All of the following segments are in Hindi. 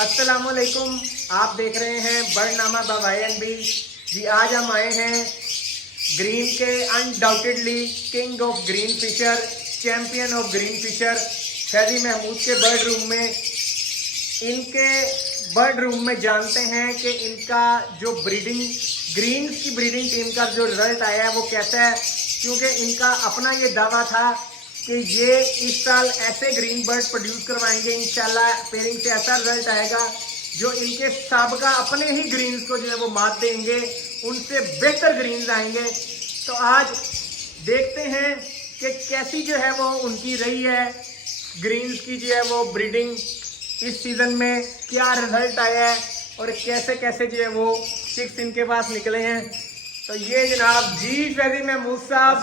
अस्सलामुअलैकुम, आप देख रहे हैं बर्डनामा बाय YNB जी। आज हम आए हैं ग्रीन के undoubtedly king of green fisher, champion of green fisher Faizi Mahmood के बर्ड रूम में। इनके बर्ड रूम में जानते हैं कि इनका जो ब्रीडिंग ग्रीन्स की ब्रीडिंग टीम का जो रिजल्ट आया है वो कैसा है, क्योंकि इनका अपना ये दावा था कि ये इस साल ऐसे ग्रीन बर्ड प्रोड्यूस करवाएंगे इंशाल्लाह, पेयरिंग से ऐसा रिजल्ट आएगा जो इनके साबका अपने ही ग्रीन्स को जो है वो मात देंगे, उनसे बेहतर ग्रीन्स आएंगे। तो आज देखते हैं कि कैसी जो है वो उनकी रही है ग्रीन्स की जो है वो ब्रीडिंग इस सीज़न में, क्या रिजल्ट आया है और कैसे कैसे जो है वो चिक्स इनके पास निकले हैं। तो ये जनाब जी फैजी महमूद साहब,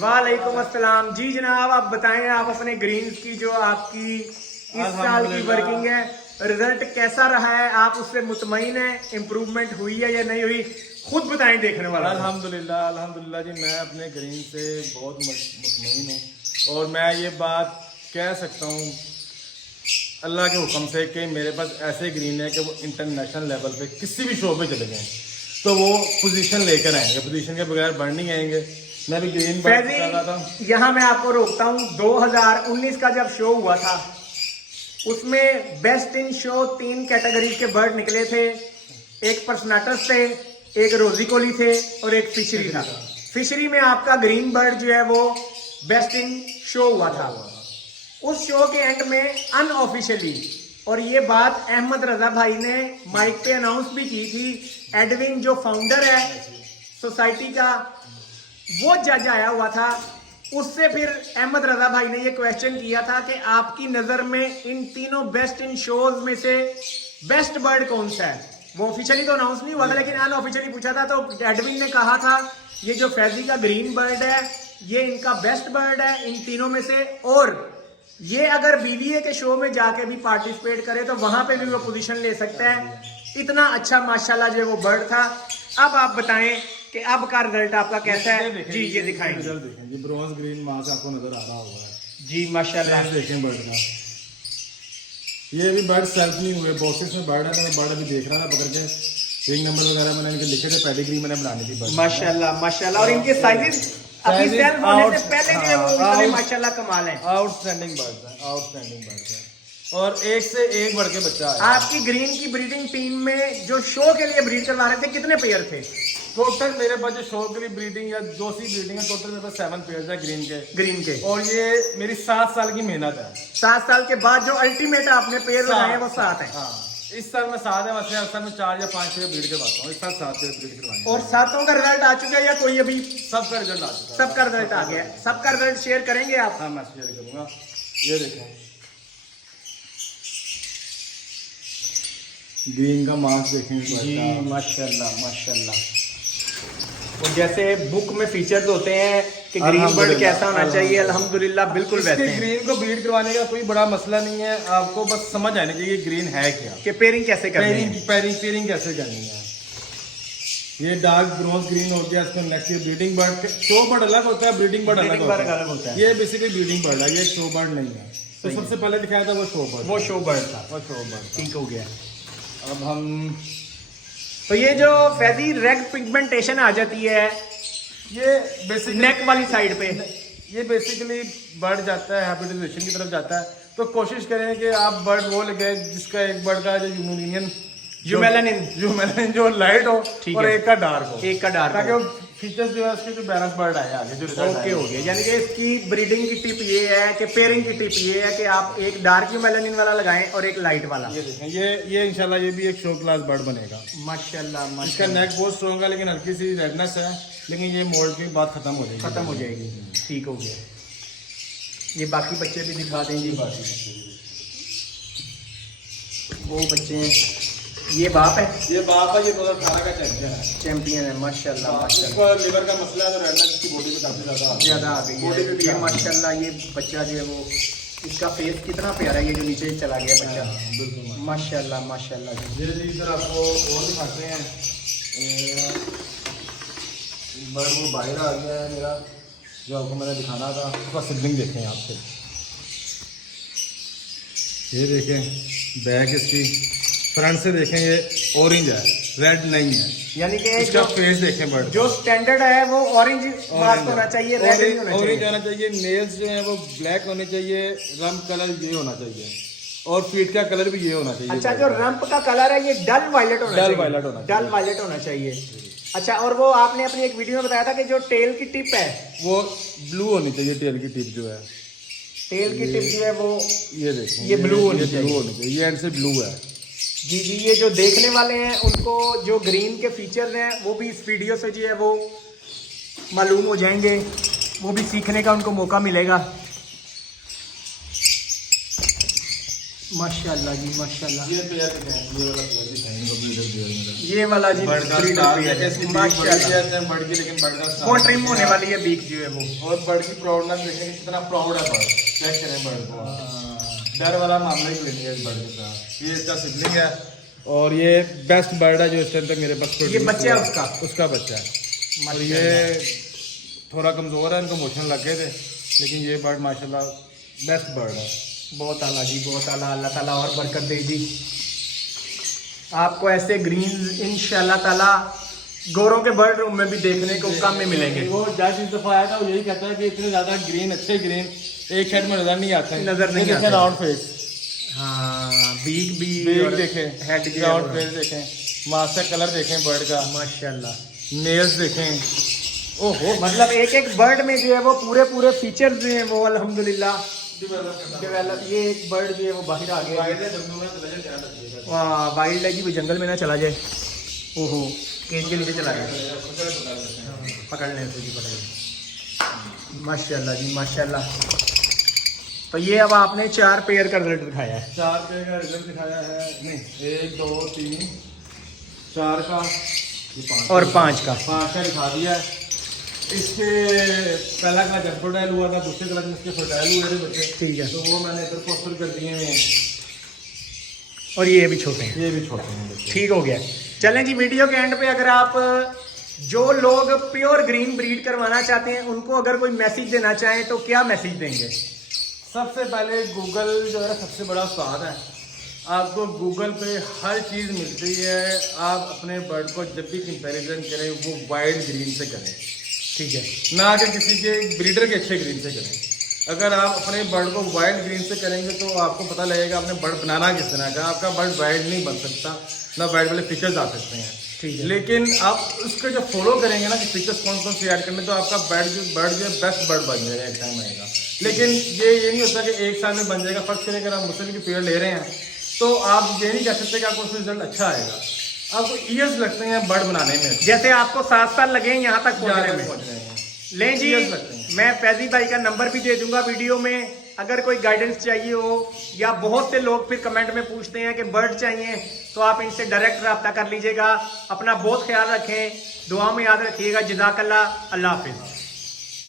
वालेकुम अस्सलाम जी। जनाब आप बताएं, आप अपने ग्रीन्स की जो आपकी इस साल की वर्किंग है, रिजल्ट कैसा रहा है? आप उससे मुतमईन है? इम्प्रूवमेंट हुई है या नहीं हुई? खुद बताएं देखने वाला। अल्हम्दुलिल्लाह जी, मैं अपने ग्रीन से बहुत मुतमईन हूँ और मैं ये बात कह सकता हूँ अल्लाह के हुक्म से कि मेरे पास ऐसे ग्रीन है कि वो इंटरनेशनल लेवल पे किसी भी शो पे चले गए तो वो पोजीशन लेकर आएंगे, पोजीशन के बगैर बढ़ नहीं आएंगे। मैं भी ग्रीन बर्ड कर रहा था। यहाँ मैं आपको रोकता हूँ, 2019 का जब शो हुआ था उसमें बेस्ट इन शो 3 कैटेगरी के बर्ड निकले थे। एक पर्सनाटस थे, एक रोजिकोली थे और एक फिशरी था। फिशरी में आपका ग्रीन बर्ड जो है वो बेस्ट इन शो हुआ था। उस शो के एंड में अनऑफिशियली, और ये बात अहमद रजा भाई ने माइक पे अनाउंस भी की थी, एडविन जो फाउंडर है सोसाइटी का, वो जज आया हुआ था। उससे फिर अहमद रजा भाई ने ये क्वेश्चन किया था कि आपकी नज़र में इन तीनों बेस्ट इन शोज में से बेस्ट बर्ड कौन सा है? वो ऑफिशियली तो अनाउंस नहीं हुआ था लेकिन अनऑफिशियली पूछा था, तो एडविन ने कहा था ये जो फैजी का ग्रीन बर्ड है ये इनका बेस्ट बर्ड है इन तीनों में से, और ये अगर BVA के शो में जाके भी पार्टिसिपेट करे तो वहां पे भी वो पोजीशन ले सकता है। इतना अच्छा माशाल्लाह जो है वो बर्ड था। अब आप बताएं कि अब का रिजल्ट आपका कैसा है? जी ये दिखाएंगे, रिजल्ट देखें। ये ब्रॉन्ज ग्रीन मास आपको नजर आ रहा होगा जी माशाल्लाह। देखें बर्ड का, ये भी बर्ड सेल्फ नहीं हुए, बॉक्सेस में बर्ड है। मैं बर्ड अभी देख रहा था पकड़ के, रिंग नंबर वगैरह मैंने इनके लिखे थे, पेडिग्री मैंने बनानी थी बर्ड माशाल्लाह माशाल्लाह। और इनके साइजेस अभी सेल्फ होने से पहले जो है वो इतने माशाल्लाह कमाल है। आउटस्टैंडिंग बर्ड्स हैं, आउटस्टैंडिंग बर्ड्स हैं और एक से एक बढ़ के बच्चा है। आपकी ग्रीन की ब्रीडिंग टीम में जो शो के लिए ब्रीड करवा रहे थे कितने पेयर थे टोटल? मेरे पास जो शो के लिए ब्रीडिंग या जो सी ब्रीडिंग है, टोटल मेरे पास 7 पेयर्स है ग्रीन के। और ये मेरी 7 साल की मेहनत है। 7 साल के बाद जो अल्टीमेट आपने पेयर बनाए वो 7 है। हाँ, इस साल में 7 है, वैसे हर साल में 4 या 5 पेयर ब्रीड करवाता हूँ। इस साल 7 पेयर ब्रीड करवाए और 7 का रिजल्ट आ चुका है या कोई अभी? सबका रिजल्ट आ चुका है। सबका रिजल्ट आ गया। सबका रिजल्ट शेयर करेंगे आप? हाँ मैं शेयर करूंगा। ये देखें ग्रीन का मार्क्स देखें माशाल्लाह माशाल्लाह। और जैसे बुक में फीचर्स होते हैं कि ग्रीन बर्ड कैसा होना चाहिए, अल्हम्दुलिल्लाह बिल्कुल वैसे हैं। ग्रीन को ब्रीड करवाने का कोई बड़ा मसला नहीं है, आपको बस समझ आनी चाहिए ग्रीन है क्या, कि पेयरिंग कैसे करनी है, पेयरिंग कैसे करनी है। ये डार्क ब्रॉन्ज ग्रीन हो गया, इसको next year breeding bird, show bird अलग होता है, ब्रीडिंग बर्ड अलग होता है। ये बेसिकली ब्रीडिंग बर्ड है, ये शो बर्ड नहीं है। तो सबसे पहले दिखाया था वो शो बर्ड, वो शो बर्ड था, वो शो बर्ड ठीक हो गया। अब हम तो ये जो फैजी रेड पिगमेंटेशन आ जाती है ये बेसिकली नेक वाली साइड पे, ये बेसिकली बर्ड जाता है हैबिटेशन की तरफ जाता है। तो कोशिश करें कि आप बर्ड वो लगे जिसका एक बर्ड का जो यूमेलानिन जो लाइट हो और एक का डार्क हो, ताकि फीचर्स जो है उसके जो बैलेंस बर्ड आए आगे जो रिजल्ट ओके हो गया। यानी कि इसकी ब्रीडिंग की टिप ये है कि पेयरिंग की टिप ये है कि आप एक डार्क यूमेलानिन वाला लगाएं और एक लाइट वाला। ये देखें, ये इंशाल्लाह ये भी एक शो क्लास बर्ड बनेगा माशाल्लाह माशाल्लाह। इसका नेक बहुत स्ट्रॉन्ग है लेकिन हल्की सी रेडनेस है, लेकिन ये मोल्ड की बात खत्म हो जाएगी। ठीक हो गया। ये बाकी बच्चे भी दिखा देंगे। वो बच्चे हैं, ये बाप है, ये बाप है, ये 2018 का चैंपियन है माशाल्लाह माशाल्लाह। इसको लिवर का मसला है तो रेडनेस इसकी बॉडी पे काफी ज्यादा आ गई बॉडी पे है। भी ये माशाल्लाह ये बच्चा जो है वो, इसका फेस कितना प्यारा है, ये जो नीचे चला गया बच्चा, बिल्कुल माशाल्लाह माशाल्लाह। धीरे धीरे इधर आपको और दिखाते हैं। बर्ड वो बाहर आ गया है मेरा, जो आपको मैंने दिखाना था, उसका सिबलिंग देखें आपसे। ये देखें बैक इसकी, फ्रंट से देखें ये ऑरेंज है, रेड नहीं है। यानी कि इसका फेस देखें बर्ड, जो स्टैंडर्ड है वो ऑरेंज मास्क होना चाहिए, रेड नहीं होना ऑरेंज चाहिए। होना चाहिए। नेल्स जो है वो ब्लैक होने चाहिए, रंग कलर ये होना चाहिए, और फीट का कलर भी ये होना चाहिए। अच्छा, जो रंप का कलर है ये डल वायलेट होना चाहिए, वायलेट होना चाहिए। डल वायलेट होना चाहिए। अच्छा, और वो आपने अपनी एक वीडियो में बताया था कि जो टेल की टिप है वो ब्लू होनी चाहिए, टेल की टिप जो है, टेल की टिप जो है वो ये देखें, ये blue होनी ब्लू होनी चाहिए, ये एंड से ब्लू है। जी जी, ये जो देखने वाले हैं उनको जो ग्रीन के फीचर्स हैं वो भी इस वीडियो से जो है वो मालूम हो जाएंगे, वो भी सीखने का उनको मौका मिलेगा। माशाल्लाह जी माशाल्लाह। ये पेयर दिखाएं, ये वाला पेयर दिखाएं, इनको ब्रीडर पेयर में ये वाला जी बर्ड का breeder स्टार पेयर है, है। इसकी माशाल्लाह, बर्ड की, लेकिन बर्ड का स्टार वो ट्रिम होने वाली है बीक जो है वो। और बर्ड की प्राउडनेस देखें कितना प्राउड है बर्ड, चेक करें बर्ड को, डर वाला मामला ही कोई नहीं है इस बर्ड के साथ। ये इसका सिबलिंग है और ये बेस्ट बर्ड है जो इस टाइम तक मेरे पास ये बच्चा है उसका, उसका बच्चा है। और ये थोड़ा कमज़ोर है, इनको मोशन लग गए थे, लेकिन ये बर्ड माशाल्लाह बेस्ट बर्ड है। बहुत आला जी, बहुत आला। अल्लाह ताला और बरकत दे जी आपको, ऐसे ग्रीन इंशाल्लाह ताला गोरों के बर्ड रूम में भी देखने को कम में मिलेंगे। वो जज इस दफा आया था, वो यही कहता है कि इतने ज्यादा ग्रीन, अच्छे ग्रीन एक शेड में नजर नहीं आते, नजर नहीं आते। राउंड फेस, हाँ, बीक भी बेग और देखें, हेड भी राउंड फेस देखें, मास्क का कलर देखें बर्ड का, माशाल्लाह। नेल्स देखें। ओहो, मतलब एक एक बर्ड में जो है वो पूरे पूरे फीचर्स जो हैं वो अल्हम्दुलिल्लाह डेवलप। ये एक बर्ड जो है वो बाहर आ गया। वाह, वाइल्ड है जी, वो जंगल में ना चला जाए। ओहो, केज के नीचे चला जाए, पकड़ लें तो जी, पकड़ लें। माशाल्लाह जी माशाल्लाह। तो ये अब आपने 4 पेयर का रिजल्ट दिखाया है। 4 पेयर का रिजल्ट दिखाया है, नहीं 1 2 3 4 का, ये 5 और 5 का दिखा दिया है। इसके पहला का जब फर्टाइल हुआ था, दूसरे क्लास में इसके फर्टाइल हुए थे बच्चे, ठीक है, तो वो मैंने इधर पोस्टर कर दिए हुए हैं, और ये भी छोटे हैं, ये भी छोटे हैं बच्चे। ठीक हो गया। चलें जी, वीडियो के एंड पे अगर आप जो लोग प्योर ग्रीन ब्रीड करवाना चाहते हैं उनको अगर कोई मैसेज देना चाहें तो क्या मैसेज देंगे? सबसे पहले गूगल जो है सबसे बड़ा उस्ताद है, आपको गूगल पे हर चीज़ मिलती है। आप अपने बर्ड को जब भी कंपैरिजन करें वो वाइल्ड ग्रीन से करें, ठीक है, ना कि किसी के ब्रीडर के अच्छे ग्रीन से करें। अगर आप अपने बर्ड को वाइल्ड ग्रीन से करेंगे तो आपको पता लगेगा आपने बर्ड बनाना किस तरह का। आपका बर्ड वाइल्ड नहीं बन सकता, ना वाइल्ड वाले फीचर्स आ सकते हैं, ठीक है, लेकिन आप उसको जब फॉलो करेंगे ना कि फीचर्स कौन कौन से ऐड करने, तो आपका बर्ड जो बेस्ट बर्ड बन जाएगा, एक टाइम आएगा। लेकिन ये नहीं होता कि 1 साल में बन जाएगा। फर्स्ट करें अगर आप मुझसे भी पेड़ ले रहे हैं तो आप ये नहीं कह सकते कि आपको उसका रिजल्ट अच्छा आएगा, आपको ईयर्स लगते हैं बर्ड बनाने में, जैसे आपको 7 साल लगे हैं यहाँ तक पहुँचने में। पहुँच रहे हैं। लें जी, Years लगते हैं। मैं फैजी भाई का नंबर भी दे दूंगा वीडियो में, अगर कोई गाइडेंस चाहिए हो, या बहुत से लोग फिर कमेंट में पूछते हैं कि बर्ड चाहिए, तो आप इनसे डायरेक्ट रब्ता कर लीजिएगा। अपना बहुत ख्याल रखें, दुआ में याद रखिएगा। जज़ाकल्लाह, अल्लाह हाफिज़।